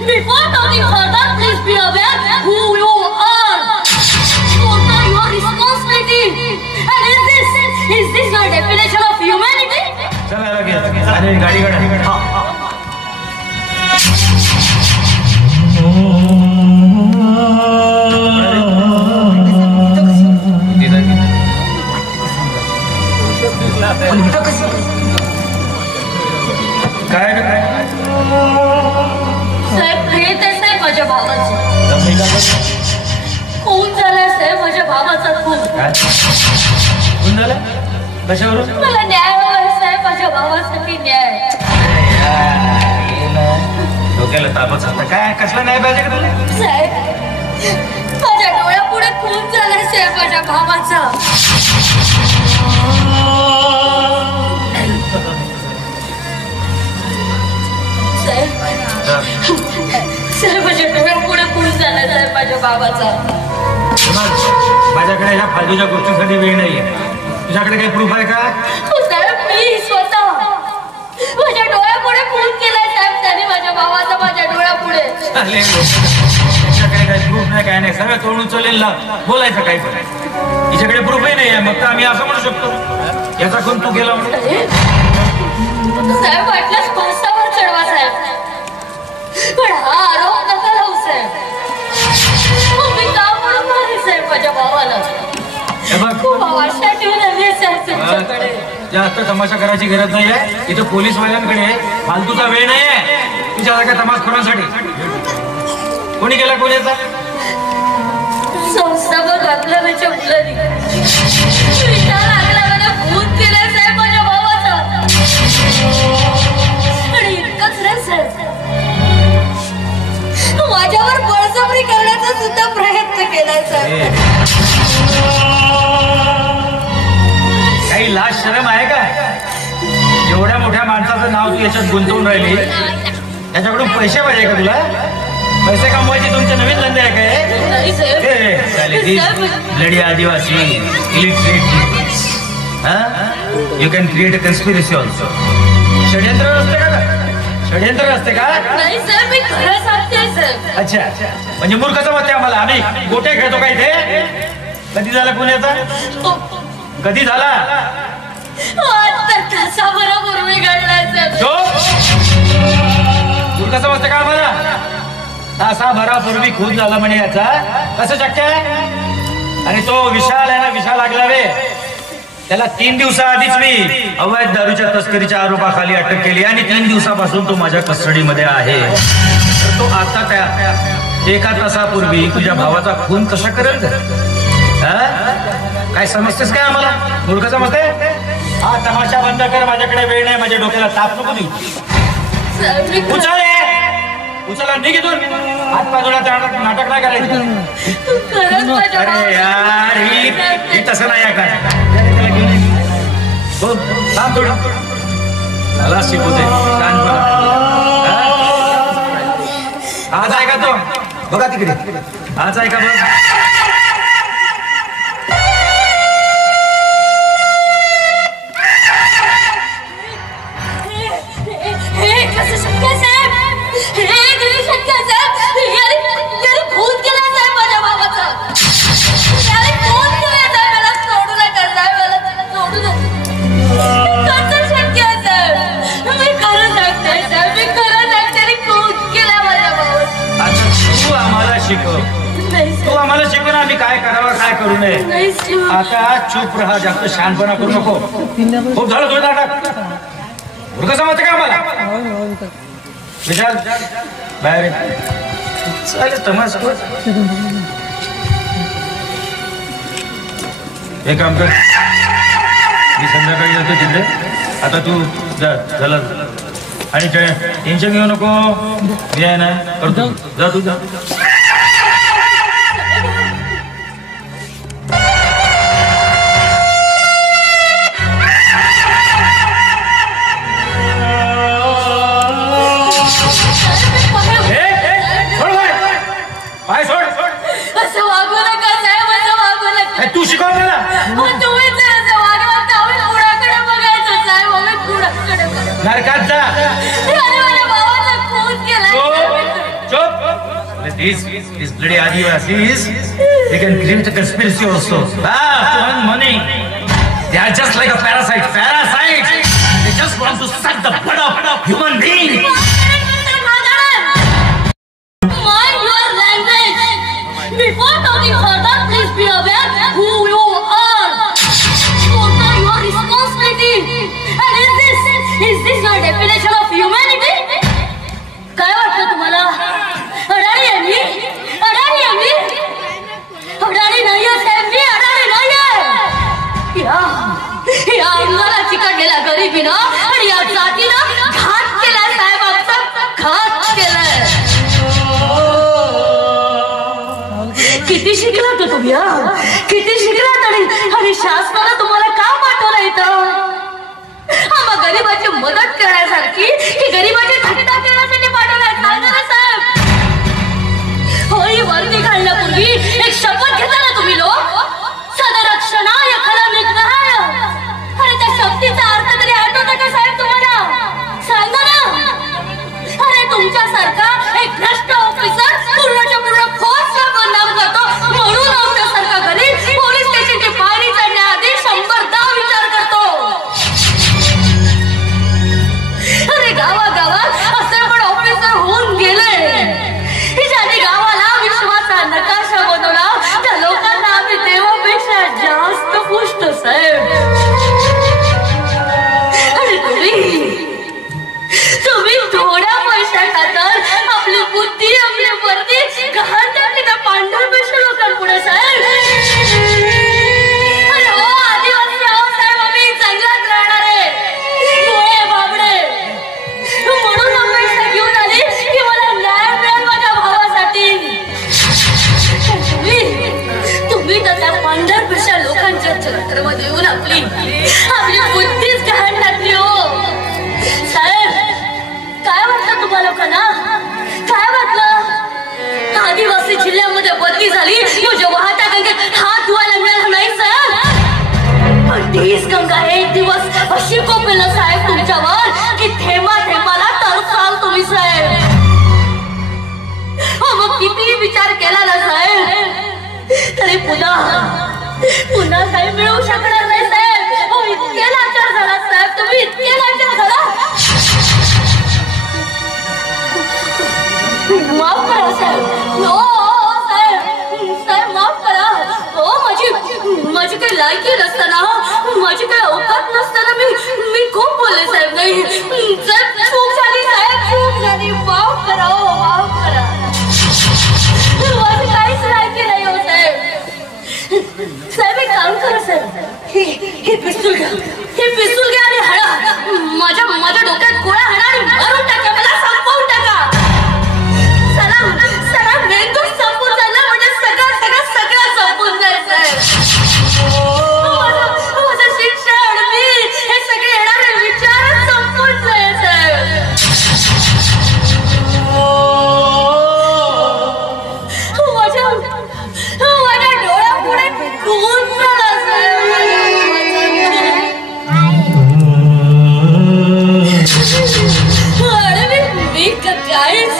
Before talking further, please be aware who you are. What are your responsibility? And is this your definition of humanity? चला लगे अरे गाड़ी गाड़ी हाँ काय साहेब प्रेत आहे साहेब माझ्या भावाचं खून झालाय साहेब माझ्या भावाचा खून झालं कशावरून मला न्याय हवाय साहेब माझ्या भावासाठी न्याय डोक्याला तापच असतं काय कसला न्याय पाहिजे का तुला साहेब माझ्या डोळ्यापुढे खून झालाय साहेब माझ्या भावाचा साहेब माझ्या डोळ्यापुढे खून झालाय साहेब माझ्या भावाचा माझ्याकडे ह्या फालतूच्या गोष्टींसाठी वेळ नाहीये तुझ्याकडे काही प्रूफ आहे का साहेब मी स्वतः माझ्या डोळ्यापुढे खून केलाय साहेब त्याने माझ्या भावाचा माझ्या डोळ्यापुढे तुझ्याकडे काही प्रूफ नाही काय नाही सगळं तोडून चलेल ना बोलायचं काही पण तिच्याकडे प्रूफही नाही आहे मग तर आम्ही असं म्हणू शकतो याचा खून तू केला म्हणून साहेब वाटल्यास फासावर चढवा साहेब पण हा आरोप नका लावू साहेब मी का म्हणून मारे साहेब माझ्या भावाला खूप आशा ठेवून आली साहेब तुमच्याकडे जास्त तमाशा करायची गरज नाहीये इथे पोलीस वाल्यांकडे फालतूचा वेळ नाहीये तुझ्यासारख्या तमाशखोरांसाठी कोणी केला कोणाचा संस्थापक आपल्याच्या मुलांनी लागला खून केलाय साहेब माझ्या भावाचा आणि इतकंच रे साहेब माझ्यावर बळजबरी करण्याचा सुद्धा प्रयत्न केलाय साहेब काही लाज शरम आहे का एवढ्या मोठ्या माणसाचं नाव तू याच्यात गुंतवून राहिली त्याच्याकडून पैसे पाहिजे का तुला पैसे कमवायचे तुमचे नवीन धंदे आहे काय bloody adivasi illiterate you can create a conspiracy also षडयंत्र असते का षडयंत्र असते का नाही साहेब मी खरं सांगते साहेब अच्छा म्हणजे मूर्खच मत आम्हाला आम्ही गोटे खेळतो का इथे कधी झाला पुण्याचा कधी झाला तासाभरापूर्वी घडलाय साहेब मूर्खच मत का आम्हाला तासाभरापूर्वी खून झाला म्हणे याचा कसं शक्य आहे आणि तो विशाल आहे ना विशाल लागलावे त्याला 3 दिवसाआधीच मी अवैध दारूच्या तस्करीच्या आरोपाखाली अटक केली आणि 3 दिवसापासून तो माझ्या कस्टडीमध्ये आहे तर तो आता त्या 1 तासापूर्वी तुझ्या भावाचा खून कसा करेल काय समजतेस काय आम्हाला मूर्ख समजते हा तमाशा बंद कर माझ्याकडे वेळ नाही माझ्या डोक्याला ताप नको देऊ उचला निघ इथून हात पाजोड्याचं नाटक नाही करायचं अरे यार ही तसं नाही का थांब थोडं मला शिकवते आज आहे का तो बघा तिकडे आज आहे का बघ तू आम्हाला शिकव ना आम्ही काय करावं काय करू नये आता चूप राहा जास्त शहाणपणा करू नको खूप झालं तुझं नाटक मूर्ख समजतं का आम्हाला विशाल बाहेर चालेल तमास एक काम कर मी संध्याकाळी जातो तिथे आता तू जा झालं आणि टेन्शन घेऊ नको मी आहे ना करतो जा तू जा तू शिकव मला नरकात जा these bloody Adivasis, they can create a conspiracy also. To earn money. They are just like a parasite. They just want to suck the blood of human beings. Mind your language. Before talking further, please be aware who you are. What are your responsibility? And is this your definition of humanity? काय वाटतं तुम्हाला? अडाणी आहे मी? अडाणी नाहीये साहेब, मी अडाणी नाहीये. या अंगाला चिकटलेल्या गरिबीनं आणि या जातीनं घात केलाय साहेब, आमचा घात केलाय. किती शिकलात तुम्ही? किती शिकलात आणि शासनानं तुम्हाला का पाठवलं इथं? आम्हा गरीबाची मदत करण्यासाठी की गरीबाची थट्टा करण्यासाठी पाठवलाय? सांगा ना साहेब. होळी वर्दी घालण्यापूर्वी एक शपथ घेता ना तुम्ही लोक, सदरक्षणाय खला निग्रहाय. अरे त्या शब्दीचा अर्थ तरी आठवतो का साहेब तुम्हाला? सांगा ना. अरे तुमच्यासारखा एक भ्रष्ट ऑफिसर पूर्णच्या पूर्ण फोर्सला बदनाम करतो म्हणून आमच्यासारखा गरीब पोलीस स्टेशनची पायरी चढण्याआधी 100दा विचार करतो. अरे गावागावात असे पण ऑफिसर होऊन गेले, ज्याने गावाला विश्वाचा नकाशा बनवला. त्या लोकांना आम्ही देवापेक्षा जास्त पुष्ट साहेब. आणि तुम्ही थोड्या पैशाखातर आपली बुद्धी आपली वर्दी गहाण टाकली त्या पांढरपेशा लोकांपुढे साहेब. अरे हो आदिवासी आहो साहेब, आम्ही जंगलात राहणारे गोळे बाबडे म्हणून अपेक्षा घेऊन आली की मला न्याय मिळेल माझ्या भावासाठी. तुम्ही तर त्या पांढरपेशा लोकांच्या चरित्रामध्ये येऊन आपली बुद्धीच गहाण टाकली. हो साहेब, काय वाटलं तुम्हाला लोकांना? काय वाटलं? आदिवासी जिल्ह्यामध्ये बदली झाली म्हणजे वाहत्या गंगेत हात धुवायला मिळाला नाही साहेब. पण तीच गंगा एक दिवस अशी कोपेल साहेब तुमच्यावर की थेंबा थेंबाला तरसाल तुम्ही साहेब. मग कितीही विचार केला ना साहेब तरी पुन्हा काही मिळू शकणार नाही साहेब. हो इतके लाचार झाला साहेब तुम्ही, इतके लाचार झाला. माफ करा साहेब. हो साहेब, माफ करा. हो माझी काही लायकी नसताना, माझी काही औकात नसताना मी खूप बोलले साहेब. नाही चूक झाली साहेब, चूक झाली. माफ करा. हो माफ करा. माझी काहीच लायकी नाही हो साहेब. साहेब एक काम करा साहेब, हे पिस्तूल घ्या आणि हळा. माझ्या डोक्यात गोळ्या हळा आणि मारून टाका, मला संपवून टाका. सरा मेंदू संपून झाला म्हणजे सगळं संपून जाईल साहेब. माझं शिक्षण मी हे सगळे येणारे विचार संपून जाईल साहेब. माझ्या डोळ्यापुढे खून झाला साहेब. मी काहीच